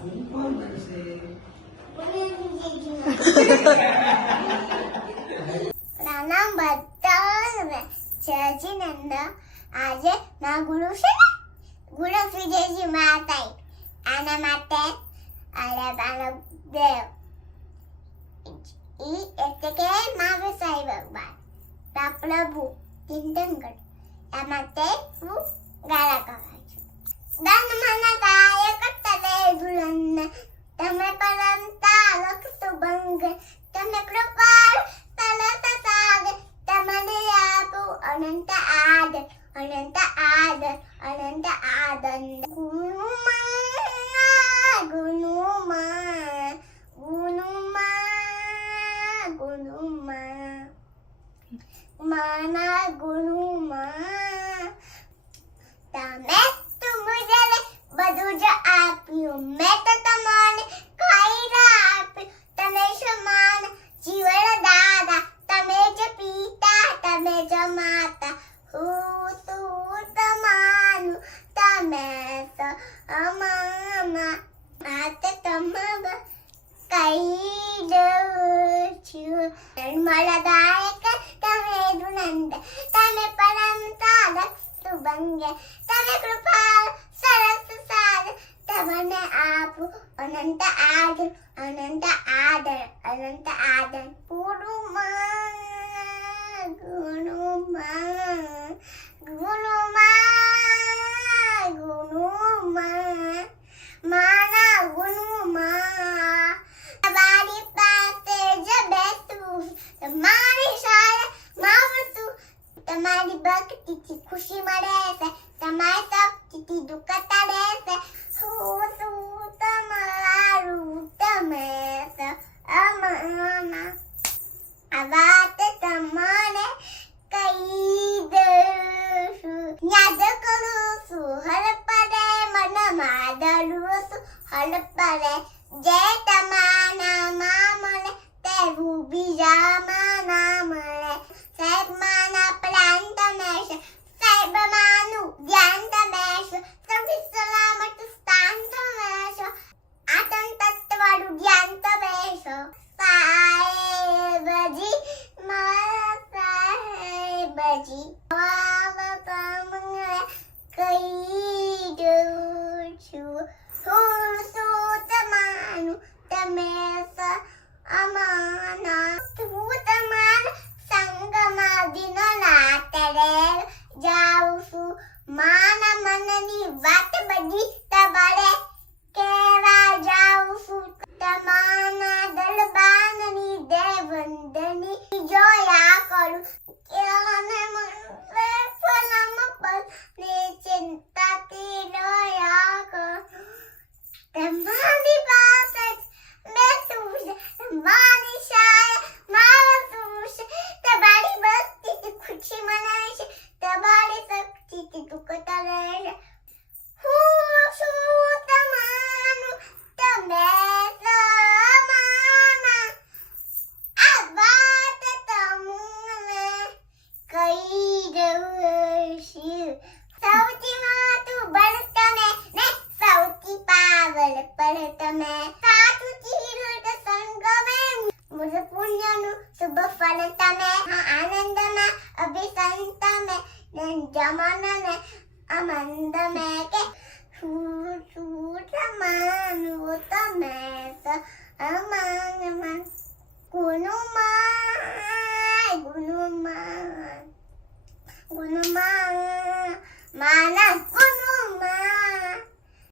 કોણ બનશે? નાના બધા સચિનંદ આજે ના ગુરુ છે ને ગુરુ વિજયજી માતા આના માટે આલા બાળક દેવ ઈ એટલે કે માવે સાહેબ ભગવાન પ્રભુ ચિંતન આ માટે હું ગાળા કરાવું છું. દાન મના ગાય કરતા દુલન તમે પરંતા લખતો ભંગ તમે કૃપાળ તલત સાગ તમને આપો અનંત આદર અનંત આદર અનંત આદર ગુણુમાં ગુણુમાં ગુણુમાં ગુણુમાં માના ગુણુમાં તમે તો મુજે બધું જ આપ્યું મેં તો તમને કઈરા આપ્યું તમે સમાન જીવન દાદા તમે જ પિતા તમે જ માતા હું તું તમારું તમે તો અમામા માતે તમારા કઈ દઉં છું નિર્મળ દાયક તમે દુનંદ તમે પરંતા લક્ષ બંગે તમે કૃપાલ સરસ સાર તમને આપું અનંત આદર અનંત આદર અનંત આદર ગુરુમાં ગુરુમાં ગુરુમાં ગુરુમાં માના ગુરુમાં તમારી પાસે જ બેસવું તમારી શાળા માવતું તમારી ભક્તિથી ખુશી મળે છે તમારી શક્તિથી દુઃખતા રહેશે હું તું તમારું તમે અમાના આ વાત તમને કહી દઉં યાદ કરું છું હર પડે મનમાં દરું છું હર પડે જે તમારા મળે તેવું બીજામાં ના મળે સાહેબ માના પ્રાણ તમે છે સાહેબ માનું ધ્યાન તમે છે સૌથી સલામત સ્થાન તમે છો આતંક તત્વવાળું ધ્યાન તમે છો સાહેબજી મારા સાહેબજી કહી દઉં છું હું શું તમારું તમે અમાના હું તમારા સંગમાં દિનો રાત્રે જાઉં છું માના મનની વાત બધી તમારે કેવા જાઉં છું તમારા દરબારની દેવંદની જોયા કરું અને મને ફલમ પર ચિંતાથી રોયા કરું તમારી પાસે બેસું છે તમારી શાળા મારું છે તમારી ભક્તિથી ખુશી મનાય છે તમારી શક્તિથી દુઃખતા રહે છે હું છું તમારું તમે સમાના આ વાત તમને કહી દઉં છું સૌથી મોટું બળ તમે ને સૌથી પાવર પર તમે સાચું ચીરું સંગમે મુજ પુણ્યનું શુભ ફળ તમે આનંદમાં અભિસંત તમે જમનને આનંદ મેં કે હું છું તમારું તમે અમાનમાં ગુણુમાં ગુણુમાં ગુણુમાં માના